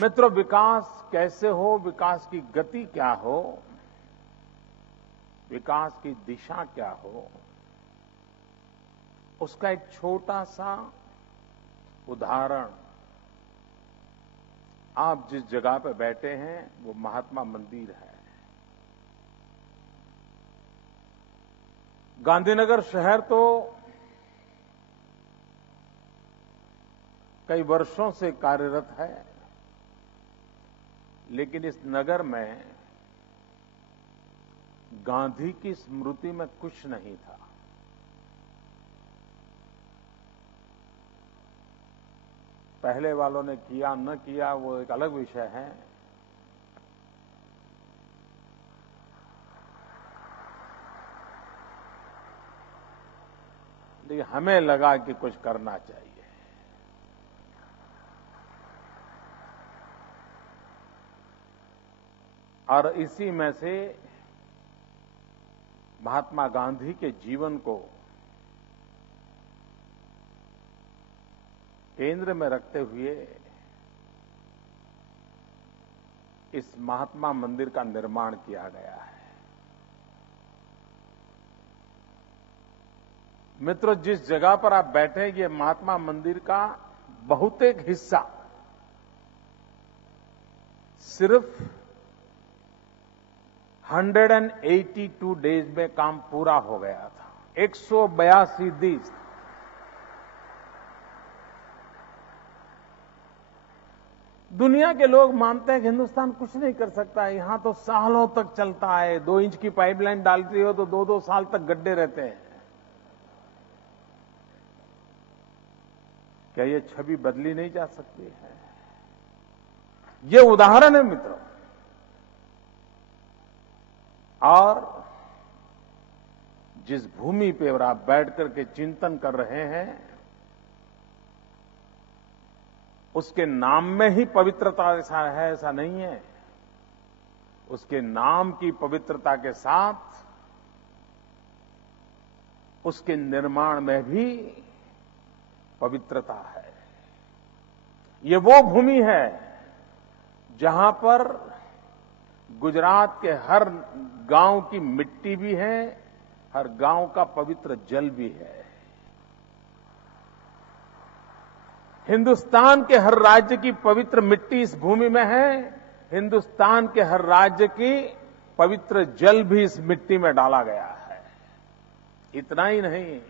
मित्रों, विकास कैसे हो, विकास की गति क्या हो, विकास की दिशा क्या हो, उसका एक छोटा सा उदाहरण आप जिस जगह पर बैठे हैं वो महात्मा मंदिर है। गांधीनगर शहर तो कई वर्षों से कार्यरत है, लेकिन इस नगर में गांधी की स्मृति में कुछ नहीं था। पहले वालों ने किया न किया वो एक अलग विषय है, लेकिन हमें लगा कि कुछ करना चाहिए। और इसी में से महात्मा गांधी के जीवन को केंद्र में रखते हुए इस महात्मा मंदिर का निर्माण किया गया है। मित्रों, जिस जगह पर आप बैठे ये महात्मा मंदिर का बहुतेक हिस्सा सिर्फ 182 डेज में काम पूरा हो गया था। 182 दिन। दुनिया के लोग मानते हैं कि हिंदुस्तान कुछ नहीं कर सकता है, यहां तो सालों तक चलता है। 2 इंच की पाइपलाइन डालती हो तो 2-2 साल तक गड्ढे रहते हैं। क्या ये छवि बदली नहीं जा सकती है? ये उदाहरण है मित्रों। और जिस भूमि पर आप बैठ करके चिंतन कर रहे हैं उसके नाम में ही पवित्रता ऐसा है, ऐसा नहीं है। उसके नाम की पवित्रता के साथ उसके निर्माण में भी पवित्रता है। ये वो भूमि है जहां पर गुजरात के हर गांव की मिट्टी भी है, हर गांव का पवित्र जल भी है। हिंदुस्तान के हर राज्य की पवित्र मिट्टी इस भूमि में है। हिंदुस्तान के हर राज्य की पवित्र जल भी इस मिट्टी में डाला गया है। इतना ही नहीं,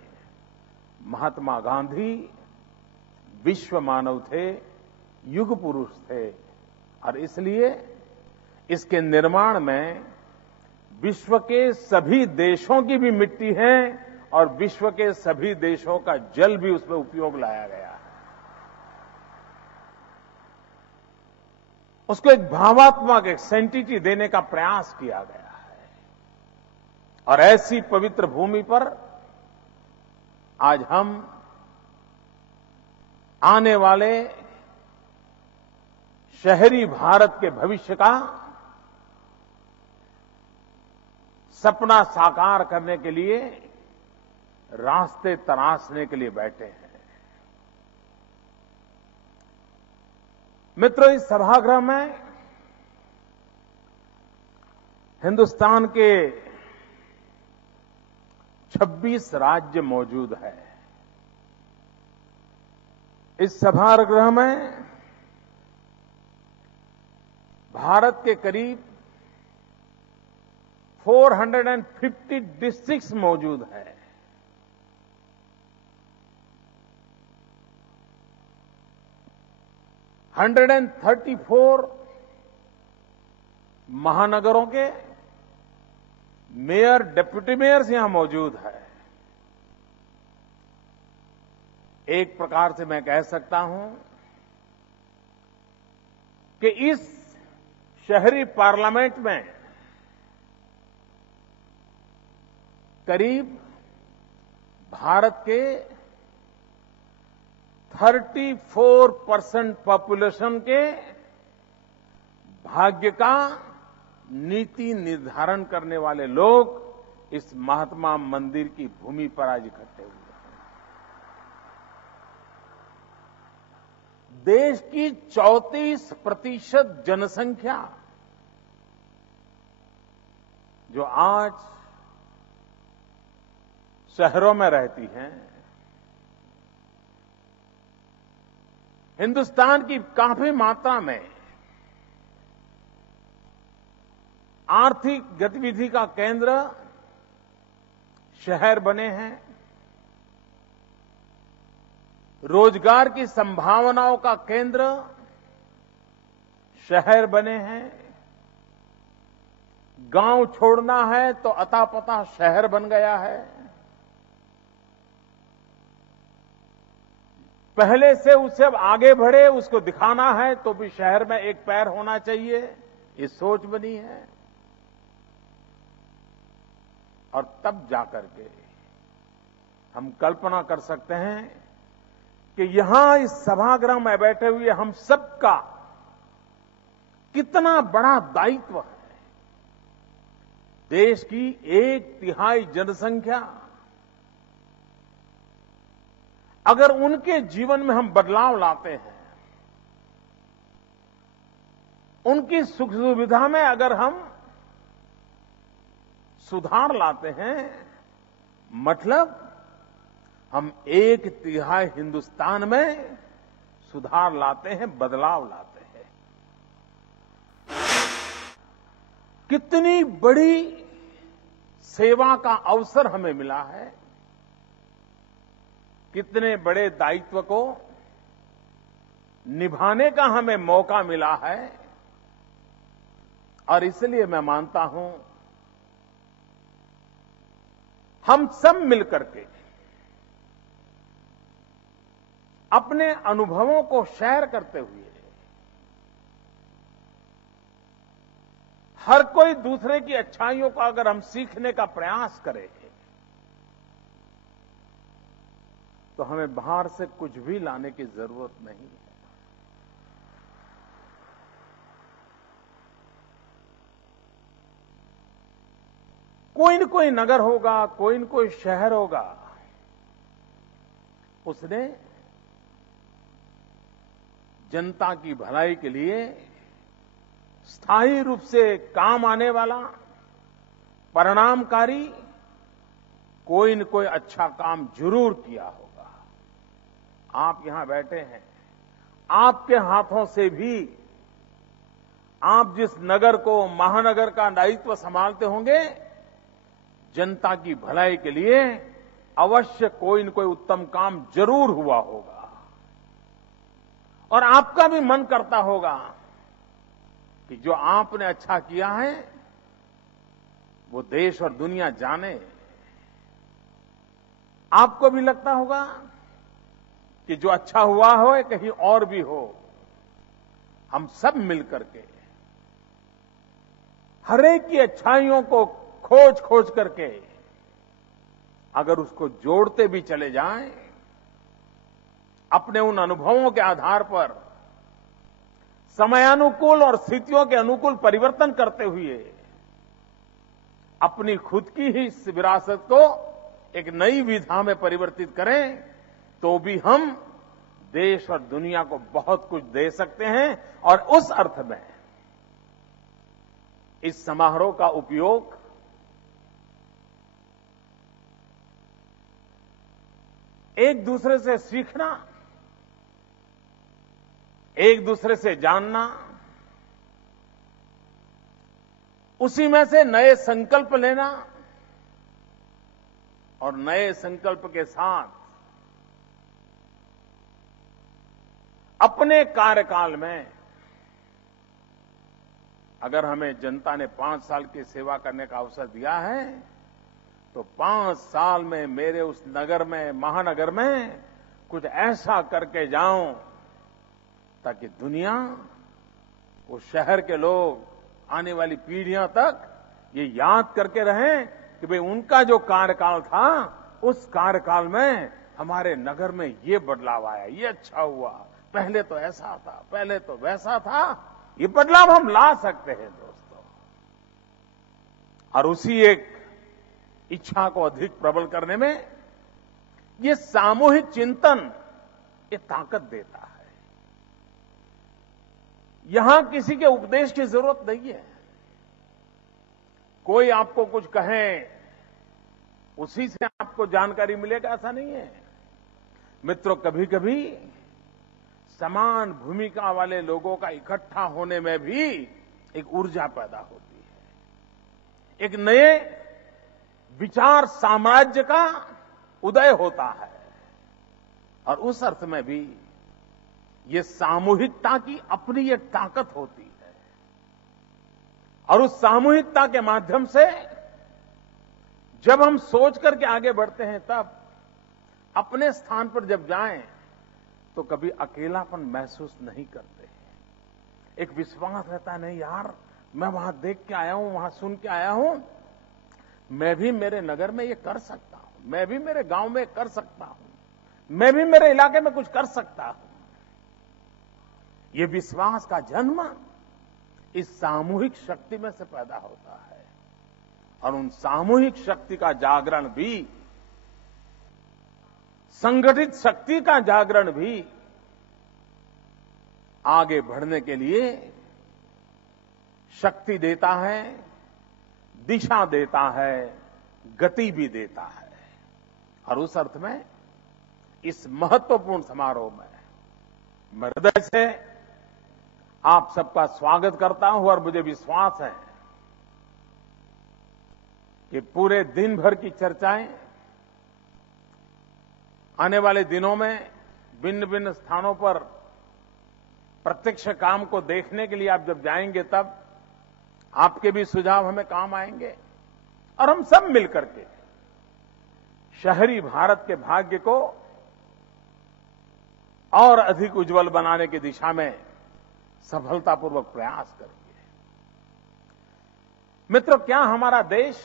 महात्मा गांधी विश्व मानव थे, युग पुरुष थे, और इसलिए इसके निर्माण में विश्व के सभी देशों की भी मिट्टी है और विश्व के सभी देशों का जल भी उसमें उपयोग लाया गया है। उसको एक भावात्मक, एक सेंटिटी देने का प्रयास किया गया है। और ऐसी पवित्र भूमि पर आज हम आने वाले शहरी भारत के भविष्य का सपना साकार करने के लिए रास्ते तराशने के लिए बैठे हैं। मित्रों, इस सभागृह में हिंदुस्तान के 26 राज्य मौजूद है। इस सभागृह में भारत के करीब 450 डिस्ट्रिक्ट्स मौजूद है। हंड्रेड एंड 34 महानगरों के मेयर, डिप्टी मेयर्स यहां मौजूद है। एक प्रकार से मैं कह सकता हूं कि इस शहरी पार्लियामेंट में करीब भारत के 34% पॉपुलेशन के भाग्य का नीति निर्धारण करने वाले लोग इस महात्मा मंदिर की भूमि पर आज इकट्ठे हुए हैं। देश की 34% जनसंख्या जो आज शहरों में रहती है, हिंदुस्तान की काफी मात्रा में आर्थिक गतिविधि का केंद्र शहर बने हैं, रोजगार की संभावनाओं का केंद्र शहर बने हैं, गांव छोड़ना है तो अतापता शहर बन गया है। पहले से उससे अब आगे बढ़े, उसको दिखाना है तो भी शहर में एक पैर होना चाहिए, ये सोच बनी है। और तब जाकर के हम कल्पना कर सकते हैं कि यहां इस सभागृह में बैठे हुए हम सबका कितना बड़ा दायित्व है। देश की 1/3 जनसंख्या, अगर उनके जीवन में हम बदलाव लाते हैं, उनकी सुख सुविधा में अगर हम सुधार लाते हैं, मतलब हम 1/3 हिंदुस्तान में सुधार लाते हैं, बदलाव लाते हैं। कितनी बड़ी सेवा का अवसर हमें मिला है, कितने बड़े दायित्व को निभाने का हमें मौका मिला है। और इसलिए मैं मानता हूं हम सब मिलकर के अपने अनुभवों को शेयर करते हुए हर कोई दूसरे की अच्छाइयों का अगर हम सीखने का प्रयास करें तो हमें बाहर से कुछ भी लाने की जरूरत नहीं है। कोई न कोई नगर होगा, कोई न कोई शहर होगा, उसने जनता की भलाई के लिए स्थायी रूप से काम आने वाला, परिणामकारी कोई न कोई अच्छा काम जरूर किया होगा। आप यहां बैठे हैं, आपके हाथों से भी आप जिस नगर को, महानगर का दायित्व संभालते होंगे, जनता की भलाई के लिए अवश्य कोई न कोई उत्तम काम जरूर हुआ होगा। और आपका भी मन करता होगा कि जो आपने अच्छा किया है वो देश और दुनिया जाने। आपको भी लगता होगा कि जो अच्छा हुआ हो कहीं और भी हो। हम सब मिलकर के हर एक की अच्छाइयों को खोज खोज करके अगर उसको जोड़ते भी चले जाएं, अपने उन अनुभवों के आधार पर समयानुकूल और स्थितियों के अनुकूल परिवर्तन करते हुए अपनी खुद की ही इस विरासत को एक नई विधा में परिवर्तित करें, तो भी हम देश और दुनिया को बहुत कुछ दे सकते हैं। और उस अर्थ में इस समारोह का उपयोग एक दूसरे से सीखना, एक दूसरे से जानना, उसी में से नए संकल्प लेना और नए संकल्प के साथ अपने कार्यकाल में, अगर हमें जनता ने 5 साल की सेवा करने का अवसर दिया है, तो 5 साल में मेरे उस नगर में, महानगर में कुछ ऐसा करके जाऊं ताकि दुनिया, उस शहर के लोग, आने वाली पीढ़ियां तक ये याद करके रहें कि भाई उनका जो कार्यकाल था, उस कार्यकाल में हमारे नगर में ये बदलाव आया, ये अच्छा हुआ, पहले तो ऐसा था, पहले तो वैसा था। ये बदलाव हम ला सकते हैं दोस्तों। और उसी एक इच्छा को अधिक प्रबल करने में ये सामूहिक चिंतन ये ताकत देता है। यहां किसी के उपदेश की जरूरत नहीं है। कोई आपको कुछ कहे उसी से आपको जानकारी मिलेगा, ऐसा नहीं है। मित्रों, कभी कभी समान भूमिका वाले लोगों का इकट्ठा होने में भी एक ऊर्जा पैदा होती है, एक नए विचार साम्राज्य का उदय होता है। और उस अर्थ में भी ये सामूहिकता की अपनी एक ताकत होती है। और उस सामूहिकता के माध्यम से जब हम सोच करके आगे बढ़ते हैं, तब अपने स्थान पर जब जाएं तो कभी अकेलापन महसूस नहीं करते। एक विश्वास रहता है, नहीं यार, मैं वहां देख के आया हूं, वहां सुन के आया हूं, मैं भी मेरे नगर में ये कर सकता हूं, मैं भी मेरे गांव में कर सकता हूं, मैं भी मेरे इलाके में कुछ कर सकता हूं। ये विश्वास का जन्म इस सामूहिक शक्ति में से पैदा होता है। और उन सामूहिक शक्ति का जागरण भी, संगठित शक्ति का जागरण भी आगे बढ़ने के लिए शक्ति देता है, दिशा देता है, गति भी देता है। और उस अर्थ में इस महत्वपूर्ण समारोह में मैं हृदय से आप सबका स्वागत करता हूं। और मुझे विश्वास है कि पूरे दिन भर की चर्चाएं आने वाले दिनों में भिन्न भिन्न स्थानों पर प्रत्यक्ष काम को देखने के लिए आप जब जाएंगे, तब आपके भी सुझाव हमें काम आएंगे। और हम सब मिलकर के शहरी भारत के भाग्य को और अधिक उज्जवल बनाने की दिशा में सफलतापूर्वक प्रयास करेंगे। मित्रों, क्या हमारा देश,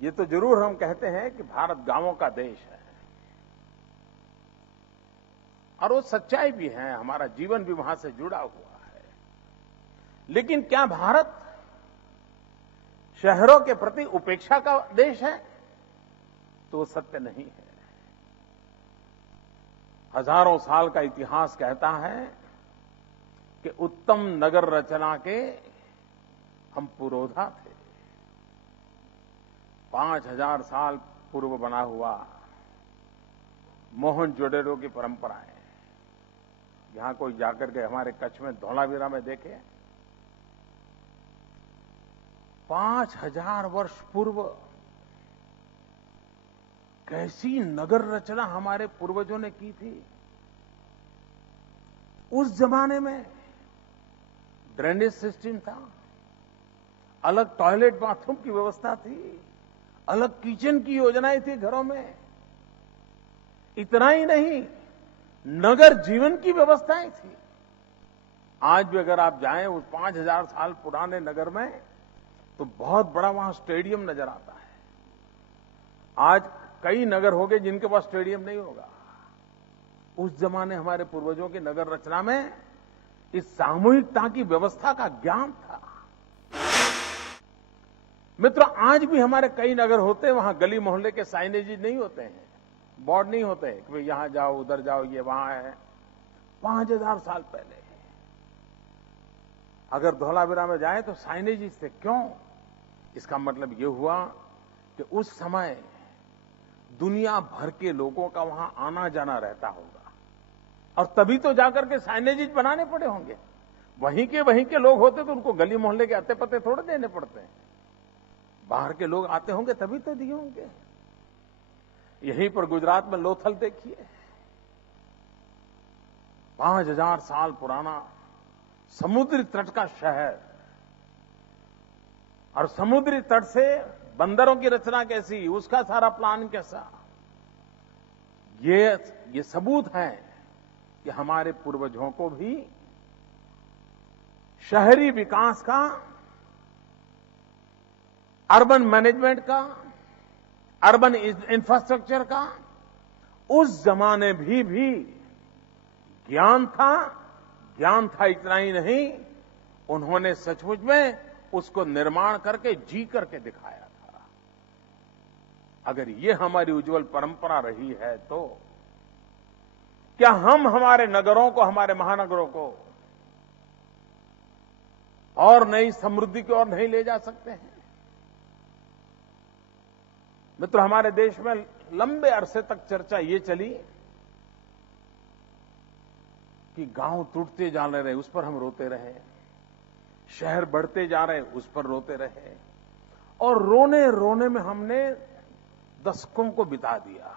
ये तो जरूर हम कहते हैं कि भारत गांवों का देश है, और वो सच्चाई भी है, हमारा जीवन भी वहां से जुड़ा हुआ है। लेकिन क्या भारत शहरों के प्रति उपेक्षा का देश है? तो वो सत्य नहीं है। हजारों साल का इतिहास कहता है कि उत्तम नगर रचना के हम पुरोधा थे। 5000 साल पूर्व बना हुआ मोहनजोदड़ो की परंपराएं, यहां कोई जाकर के हमारे कच्छ में धौलावीरा में देखे, 5000 वर्ष पूर्व कैसी नगर रचना हमारे पूर्वजों ने की थी। उस जमाने में ड्रेनेज सिस्टम था, अलग टॉयलेट बाथरूम की व्यवस्था थी, अलग किचन की योजनाएं थी घरों में। इतना ही नहीं, नगर जीवन की व्यवस्थाएं थी। आज भी अगर आप जाएं उस 5000 साल पुराने नगर में, तो बहुत बड़ा वहां स्टेडियम नजर आता है। आज कई नगर हो गए जिनके पास स्टेडियम नहीं होगा। उस जमाने हमारे पूर्वजों की नगर रचना में इस सामूहिकता की व्यवस्था का ज्ञान था। मित्रों, आज भी हमारे कई नगर होते हैं, वहां गली मोहल्ले के साइनेज नहीं होते हैं, बोर्ड नहीं होते हैं कि भाई यहां जाओ, उधर जाओ, ये वहां है। 5000 साल पहले अगर धौलावीरा में जाए तो साइनेज थे। क्यों? इसका मतलब ये हुआ कि उस समय दुनिया भर के लोगों का वहां आना जाना रहता होगा, और तभी तो जाकर के साइनेज बनाने पड़े होंगे। वहीं के लोग होते तो उनको गली मोहल्ले के अत्ते पत्ते थोड़े देने पड़ते हैं, बाहर के लोग आते होंगे तभी तो दिए होंगे। यहीं पर गुजरात में लोथल देखिए, 5000 साल पुराना समुद्री तट का शहर, और समुद्री तट से बंदरों की रचना कैसी, उसका सारा प्लान कैसा। ये सबूत है कि हमारे पूर्वजों को भी शहरी विकास का, अर्बन मैनेजमेंट का, अर्बन इंफ्रास्ट्रक्चर का उस जमाने भी ज्ञान था। ज्ञान था इतना ही नहीं, उन्होंने सचमुच में उसको निर्माण करके जी करके दिखाया था। अगर ये हमारी उज्जवल परंपरा रही है तो क्या हम हमारे नगरों को, हमारे महानगरों को और नई समृद्धि की ओर नहीं ले जा सकते हैं? मित्र, हमारे देश में लंबे अरसे तक चर्चा ये चली कि गांव टूटते जा रहे, उस पर हम रोते रहे, शहर बढ़ते जा रहे, उस पर रोते रहे, और रोने रोने में हमने दशकों को बिता दिया।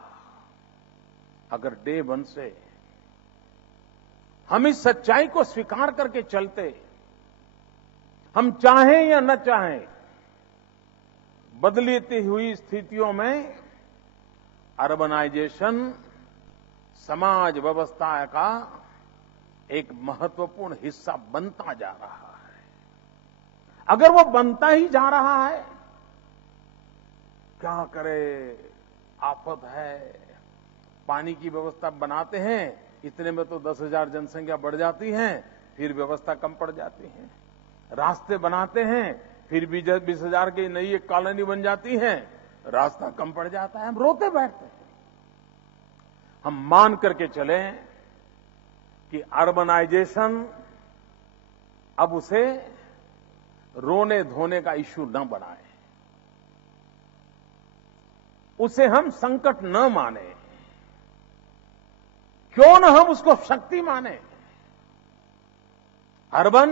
अगर डे वन से हम इस सच्चाई को स्वीकार करके चलते, हम चाहें या न चाहें, बदलती हुई स्थितियों में अर्बनाइजेशन समाज व्यवस्था का एक महत्वपूर्ण हिस्सा बनता जा रहा है। अगर वो बनता ही जा रहा है, क्या करे, आफत है। पानी की व्यवस्था बनाते हैं, इतने में तो 10,000 जनसंख्या बढ़ जाती है, फिर व्यवस्था कम पड़ जाती है। रास्ते बनाते हैं, फिर भी 20,000 की नई एक कॉलोनी बन जाती है, रास्ता कम पड़ जाता है, हम रोते बैठते हैं। हम मान करके चलें कि अर्बनाइजेशन अब उसे रोने धोने का इश्यू न बनाए, उसे हम संकट न माने, क्यों न हम उसको शक्ति माने। अर्बन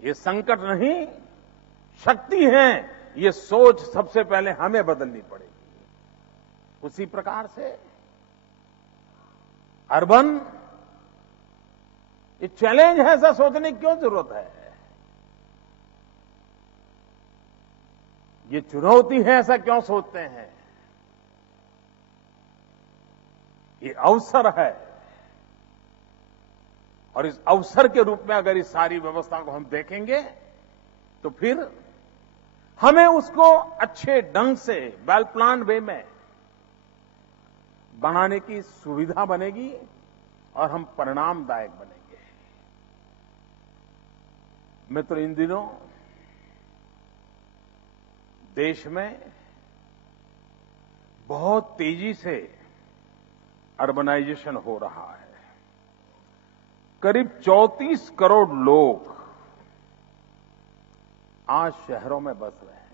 ये संकट नहीं, शक्ति है। ये सोच सबसे पहले हमें बदलनी पड़ेगी। उसी प्रकार से अर्बन ये चैलेंज है, ऐसा सोचने की क्यों जरूरत है? ये चुनौती है, ऐसा क्यों सोचते हैं? ये अवसर है, और इस अवसर के रूप में अगर इस सारी व्यवस्था को हम देखेंगे तो फिर हमें उसको अच्छे ढंग से वेल प्लान वे में बनाने की सुविधा बनेगी और हम परिणामदायक बनेंगे। मित्र, इन दिनों देश में बहुत तेजी से अर्बनाइजेशन हो रहा है। करीब 34 करोड़ लोग आज शहरों में बस रहे हैं।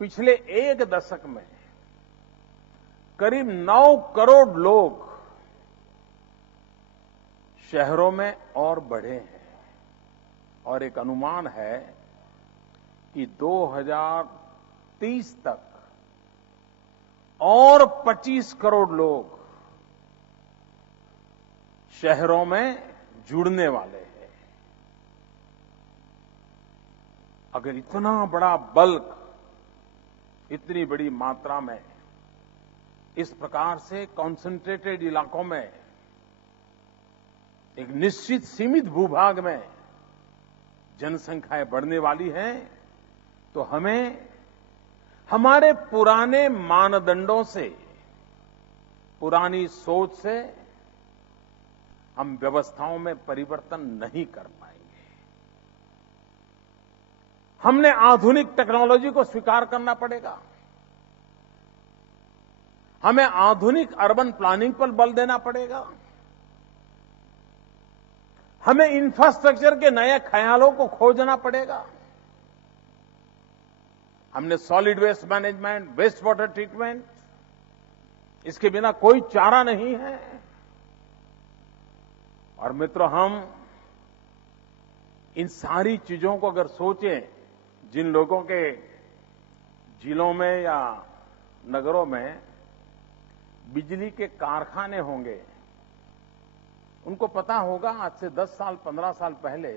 पिछले एक दशक में करीब 9 करोड़ लोग शहरों में और बढ़े हैं, और एक अनुमान है कि 2030 तक और 25 करोड़ लोग शहरों में जुड़ने वाले हैं। अगर इतना बड़ा बल्क, इतनी बड़ी मात्रा में इस प्रकार से कॉन्सेंट्रेटेड इलाकों में, एक निश्चित सीमित भूभाग में जनसंख्याएं बढ़ने वाली हैं, तो हमें हमारे पुराने मानदंडों से, पुरानी सोच से हम व्यवस्थाओं में परिवर्तन नहीं कर पाएंगे। हमने आधुनिक टेक्नोलॉजी को स्वीकार करना पड़ेगा। हमें आधुनिक अर्बन प्लानिंग पर बल देना पड़ेगा। हमें इंफ्रास्ट्रक्चर के नए ख्यालों को खोजना पड़ेगा। हमने solid waste management, waste water treatment, इसके बिना कोई चारा नहीं है। और मित्रों, हम इन सारी चीजों को अगर सोचें, जिन लोगों के जिलों में या नगरों में बिजली के कारखाने होंगे, उनको पता होगा आज से 10 साल 15 साल पहले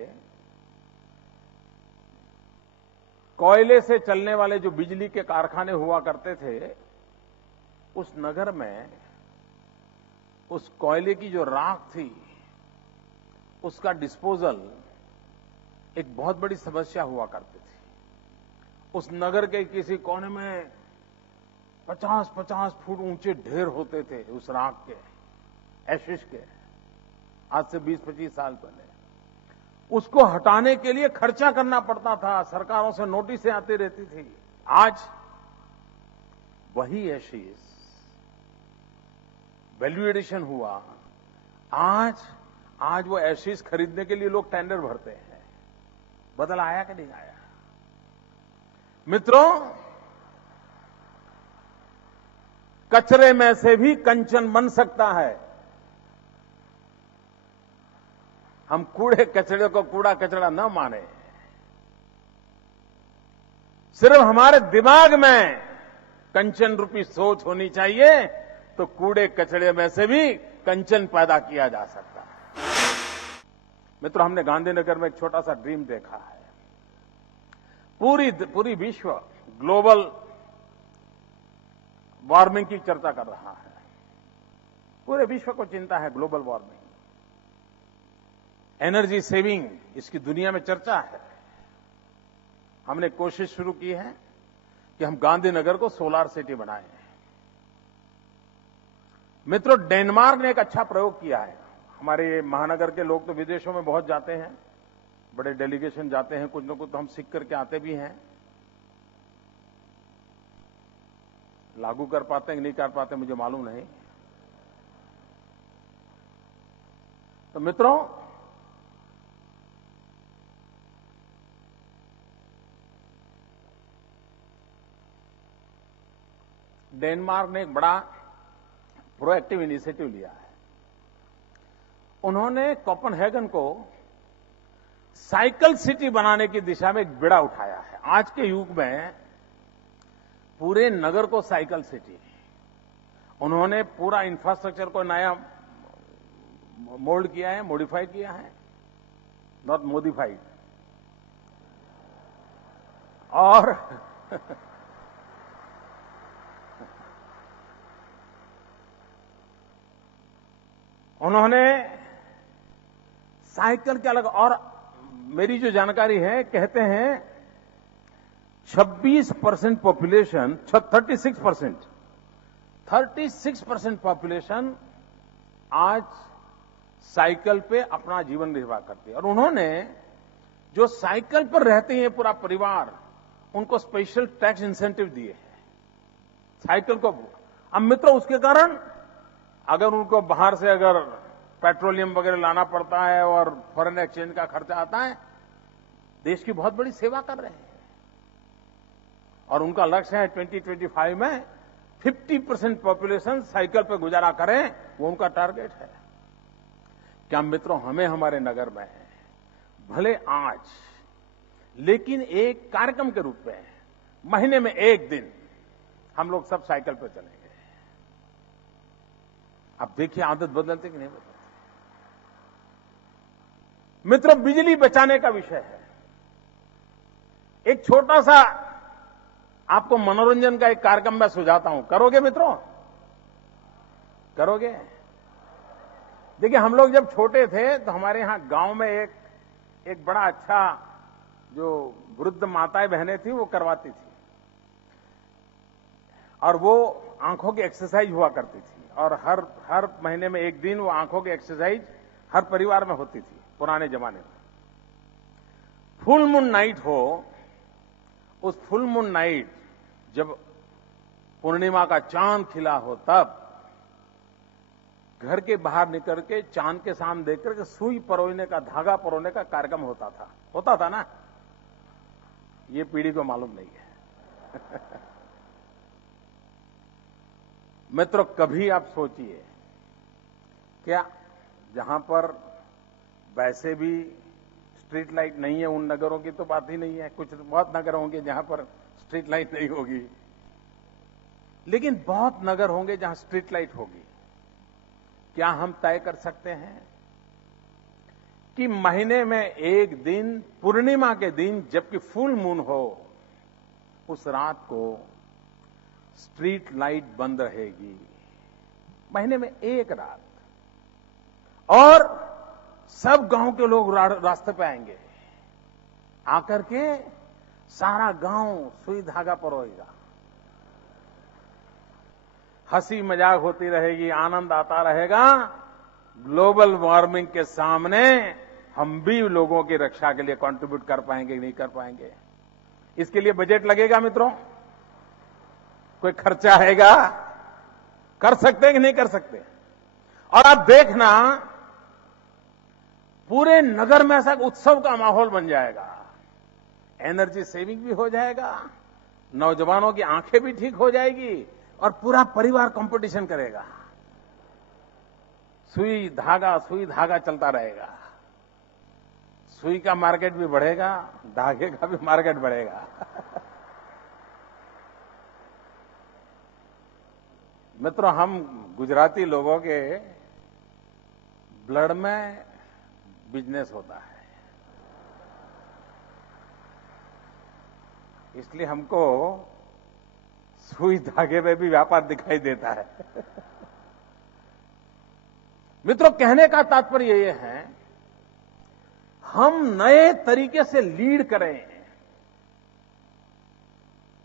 कोयले से चलने वाले जो बिजली के कारखाने हुआ करते थे, उस नगर में उस कोयले की जो राख थी, उसका डिस्पोजल एक बहुत बड़ी समस्या हुआ करती थी। उस नगर के किसी कोने में 50-50 फुट ऊंचे ढेर होते थे उस राख के, एशिश के, आज से 20-25 साल पहले। उसको हटाने के लिए खर्चा करना पड़ता था, सरकारों से नोटिसें आती रहती थी। आज वही एशिश वैल्यू एडिशन हुआ। आज वो एशिज खरीदने के लिए लोग टेंडर भरते हैं। बदल आया कि नहीं आया? मित्रों, कचरे में से भी कंचन बन सकता है। हम कूड़े कचरे को कूड़ा कचरा न माने। सिर्फ हमारे दिमाग में कंचन रूपी सोच होनी चाहिए, तो कूड़े कचरे में से भी कंचन पैदा किया जा सकता है। मित्रों, हमने गांधीनगर में एक छोटा सा ड्रीम देखा है। पूरी विश्व ग्लोबल वार्मिंग की चर्चा कर रहा है। पूरे विश्व को चिंता है ग्लोबल वार्मिंग। एनर्जी सेविंग, इसकी दुनिया में चर्चा है। हमने कोशिश शुरू की है कि हम गांधीनगर को सोलार सिटी बनाएं। मित्रों, डेनमार्क ने एक अच्छा प्रयोग किया है। हमारे महानगर के लोग तो विदेशों में बहुत जाते हैं, बड़े डेलीगेशन जाते हैं, कुछ न कुछ तो हम सीख करके आते भी हैं। लागू कर पाते हैं कि नहीं कर पाते मुझे मालूम नहीं। तो मित्रों, डेनमार्क ने एक बड़ा प्रोएक्टिव इनिशिएटिव लिया है। उन्होंने कोपेनहेगन को साइकिल सिटी बनाने की दिशा में एक बीड़ा उठाया है। आज के युग में पूरे नगर को साइकिल सिटी, उन्होंने पूरा इंफ्रास्ट्रक्चर को नया मोल्ड किया है, मॉडिफाई किया है, नॉट मॉडिफाइड। और उन्होंने साइकिल के अलग, और मेरी जो जानकारी है, कहते हैं 26% पॉपुलेशन, 36% पॉपुलेशन आज साइकिल पे अपना जीवन निर्वाह करती है। और उन्होंने जो साइकिल पर रहते हैं पूरा परिवार, उनको स्पेशल टैक्स इंसेंटिव दिए हैं साइकिल को। अब मित्रों, उसके कारण अगर उनको बाहर से अगर पेट्रोलियम वगैरह लाना पड़ता है और फॉरेन एक्सचेंज का खर्चा आता है, देश की बहुत बड़ी सेवा कर रहे हैं। और उनका लक्ष्य है 2025 में 50% पॉपुलेशन साइकिल पे गुजारा करें, वो उनका टारगेट है। क्या मित्रों, हमें हमारे नगर में भले आज, लेकिन एक कार्यक्रम के रूप में महीने में एक दिन हम लोग सब साइकिल पर चलेंगे। अब देखिए आदत बदलते कि नहीं बदलते। मित्रों, बिजली बचाने का विषय है। एक छोटा सा आपको मनोरंजन का एक कार्यक्रम मैं सुझाता हूं। करोगे मित्रों? करोगे? देखिए, हम लोग जब छोटे थे तो हमारे यहां गांव में एक बड़ा अच्छा जो वृद्ध माताएं बहनें थी वो करवाती थी, और वो आंखों की एक्सरसाइज हुआ करती थी। और हर महीने में एक दिन वो आंखों की एक्सरसाइज हर परिवार में होती थी पुराने जमाने में। फुल मून नाइट हो, उस फुल मून नाइट जब पूर्णिमा का चांद खिला हो, तब घर के बाहर निकल के चांद के सामने देख करके सुई परोने का, धागा परोने का कार्यक्रम होता था ना। ये पीढ़ी को मालूम नहीं है। मित्रों, कभी आप सोचिए, क्या जहां पर वैसे भी स्ट्रीट लाइट नहीं है, उन नगरों की तो बात ही नहीं है। कुछ बहुत नगर होंगे जहां पर स्ट्रीट लाइट नहीं होगी, लेकिन बहुत नगर होंगे जहां स्ट्रीट लाइट होगी। क्या हम तय कर सकते हैं कि महीने में एक दिन, पूर्णिमा के दिन, जबकि फुल मून हो, उस रात को स्ट्रीट लाइट बंद रहेगी, महीने में एक रात, और सब गांव के लोग रास्ते पे आएंगे, आकर के सारा गांव सुई धागा परोएगा, हंसी मजाक होती रहेगी, आनंद आता रहेगा। ग्लोबल वार्मिंग के सामने हम भी लोगों की रक्षा के लिए कंट्रीब्यूट कर पाएंगे कि नहीं कर पाएंगे? इसके लिए बजट लगेगा मित्रों, कोई खर्चा आएगा, कर सकते हैं कि नहीं कर सकते? और आप देखना पूरे नगर में ऐसा उत्सव का माहौल बन जाएगा। एनर्जी सेविंग भी हो जाएगा, नौजवानों की आंखें भी ठीक हो जाएगी और पूरा परिवार कंपटीशन करेगा। सुई धागा चलता रहेगा। सुई का मार्केट भी बढ़ेगा, धागे का भी मार्केट बढ़ेगा। मित्रों, हम गुजराती लोगों के ब्लड में बिजनेस होता है, इसलिए हमको सुई धागे में भी व्यापार दिखाई देता है। मित्रों, कहने का तात्पर्य ये है, हम नए तरीके से लीड करें।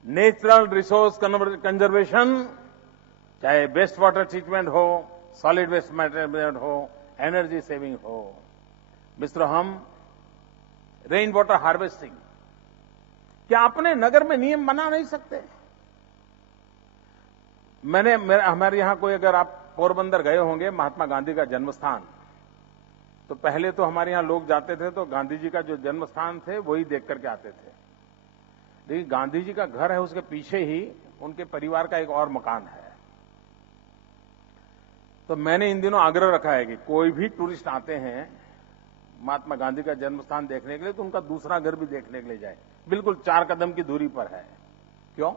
नेचुरल रिसोर्स कंजर्वेशन, चाहे वेस्ट वाटर ट्रीटमेंट हो, सॉलिड वेस्ट मैनेजमेंट हो, एनर्जी सेविंग हो। मित्रों, हम रेन वाटर हार्वेस्टिंग क्या अपने नगर में नियम बना नहीं सकते? हमारे यहां कोई, अगर आप पोरबंदर गए होंगे, महात्मा गांधी का जन्म स्थान, तो पहले तो हमारे यहां लोग जाते थे तो गांधी जी का जो जन्म स्थान थे वही देख करके आते थे। लेकिन गांधी जी का घर है, उसके पीछे ही उनके परिवार का एक और मकान है। तो मैंने इन दिनों आग्रह रखा है कि कोई भी टूरिस्ट आते हैं महात्मा गांधी का जन्म स्थान देखने के लिए, तो उनका दूसरा घर भी देखने के लिए जाए। बिल्कुल 4 कदम की दूरी पर है। क्यों?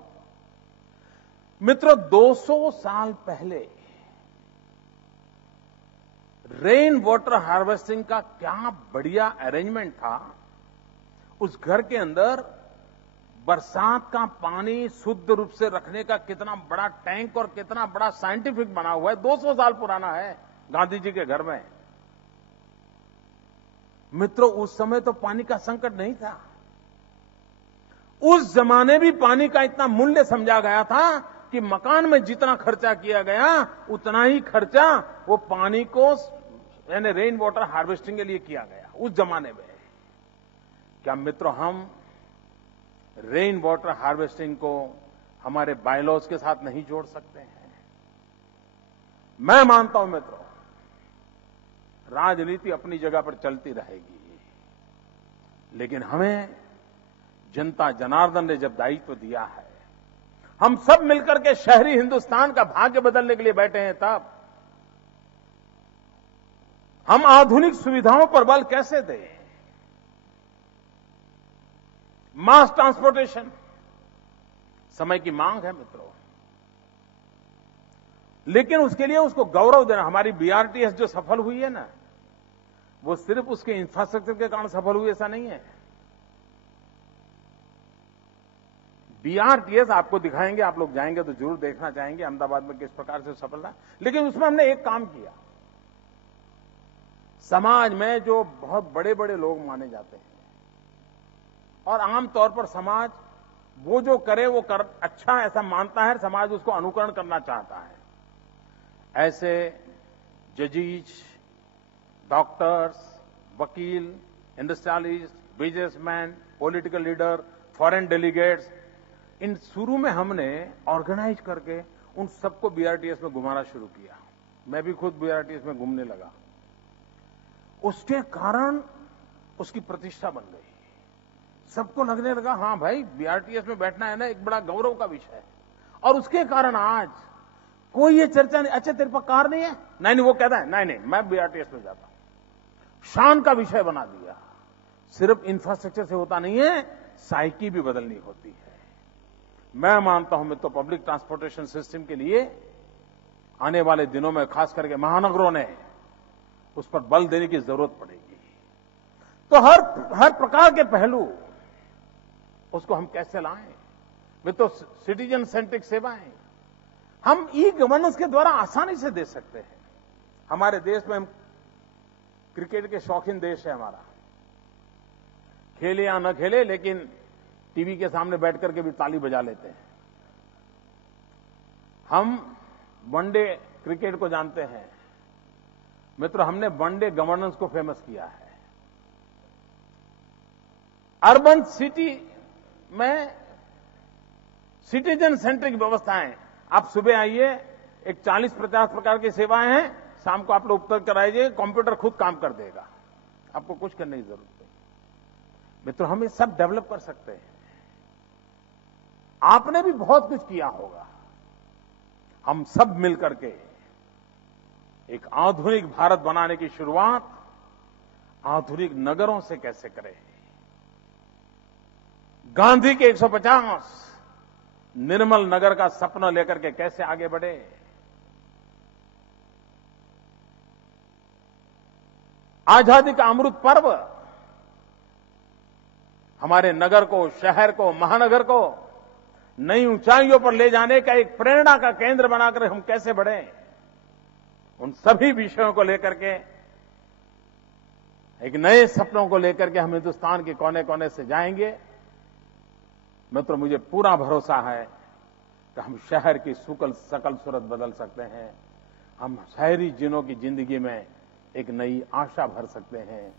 मित्रों, 200 साल पहले रेन वाटर हार्वेस्टिंग का क्या बढ़िया अरेंजमेंट था। उस घर के अंदर बरसात का पानी शुद्ध रूप से रखने का कितना बड़ा टैंक और कितना बड़ा साइंटिफिक बना हुआ है। 200 साल पुराना है गांधी जी के घर में। मित्रों, उस समय तो पानी का संकट नहीं था। उस जमाने भी पानी का इतना मूल्य समझा गया था कि मकान में जितना खर्चा किया गया उतना ही खर्चा वो पानी को, यानी रेन वाटर हार्वेस्टिंग के लिए किया गया उस जमाने में। क्या मित्रों, हम रेन वाटर हार्वेस्टिंग को हमारे बायलॉज के साथ नहीं जोड़ सकते हैं? मैं मानता हूं मित्रों, राजनीति अपनी जगह पर चलती रहेगी, लेकिन हमें जनता जनार्दन ने जब दायित्व दिया है, हम सब मिलकर के शहरी हिंदुस्तान का भाग्य बदलने के लिए बैठे हैं, तब हम आधुनिक सुविधाओं पर बल कैसे दें? मास ट्रांसपोर्टेशन समय की मांग है मित्रों, लेकिन उसके लिए उसको गौरव देना। हमारी बीआरटीएस जो सफल हुई है ना, वो सिर्फ उसके इंफ्रास्ट्रक्चर के कारण सफल हुई ऐसा नहीं है। बीआरटीएस आपको दिखाएंगे, आप लोग जाएंगे तो जरूर देखना चाहेंगे अहमदाबाद में किस प्रकार से सफल रहा। लेकिन उसमें हमने एक काम किया, समाज में जो बहुत बड़े बड़े लोग माने जाते हैं और आमतौर पर समाज वो जो करे वो अच्छा ऐसा मानता है, समाज उसको अनुकरण करना चाहता है। ऐसे जजीज, डॉक्टर्स, वकील, industrialist, businessman, political leader, foreign delegates, इन शुरू में हमने ऑर्गेनाइज करके उन सबको बीआरटीएस में घुमाना शुरू किया। मैं भी खुद बीआरटीएस में घूमने लगा। उसके कारण उसकी प्रतिष्ठा बन गई। सबको लगने लगा, हां भाई, बीआरटीएस में बैठना है ना, एक बड़ा गौरव का विषय है। और उसके कारण आज कोई ये चर्चा नहीं, अच्छा तेरे पास कार नहीं है, नहीं वो कहता है नहीं मैं बीआरटीएस में जाता हूं। शान का विषय बना दिया। सिर्फ इंफ्रास्ट्रक्चर से होता नहीं है, साइकी भी बदलनी होती है। मैं मानता हूं मैं तो पब्लिक ट्रांसपोर्टेशन सिस्टम के लिए आने वाले दिनों में खास करके महानगरों ने उस पर बल देने की जरूरत पड़ेगी। तो हर प्रकार के पहलू उसको हम कैसे लाएं? वे तो सिटीजन सेंट्रिक सेवाएं हम ई गवर्नेंस के द्वारा आसानी से दे सकते हैं। हमारे देश में, हम क्रिकेट के शौकीन देश है हमारा, खेले या न खेले लेकिन टीवी के सामने बैठ करके भी ताली बजा लेते हैं। हम वनडे क्रिकेट को जानते हैं। मित्रों, हमने वनडे गवर्नेंस को फेमस किया है। अर्बन सिटी में सिटीजन सेंट्रिक व्यवस्थाएं, आप सुबह आइए, एक 40-50 प्रकार की सेवाएं हैं, शाम को आप लोग उत्तर कराइए, कंप्यूटर खुद काम कर देगा, आपको कुछ करने की जरूरत नहीं। मित्रों, हम ये सब डेवलप कर सकते हैं। आपने भी बहुत कुछ किया होगा। हम सब मिलकर के एक आधुनिक भारत बनाने की शुरुआत आधुनिक नगरों से कैसे करें। गांधी के 150 निर्मल नगर का सपना लेकर के कैसे आगे बढ़े। आजादी का अमृत पर्व हमारे नगर को, शहर को, महानगर को नई ऊंचाइयों पर ले जाने का एक प्रेरणा का केंद्र बनाकर हम कैसे बढ़े, उन सभी विषयों को लेकर के, एक नए सपनों को लेकर के हम हिंदुस्तान के कोने कोने से जाएंगे। मित्रों, मुझे पूरा भरोसा है कि हम शहर की सकल सूरत बदल सकते हैं। हम शहरी जनों की जिंदगी में एक नई आशा भर सकते हैं।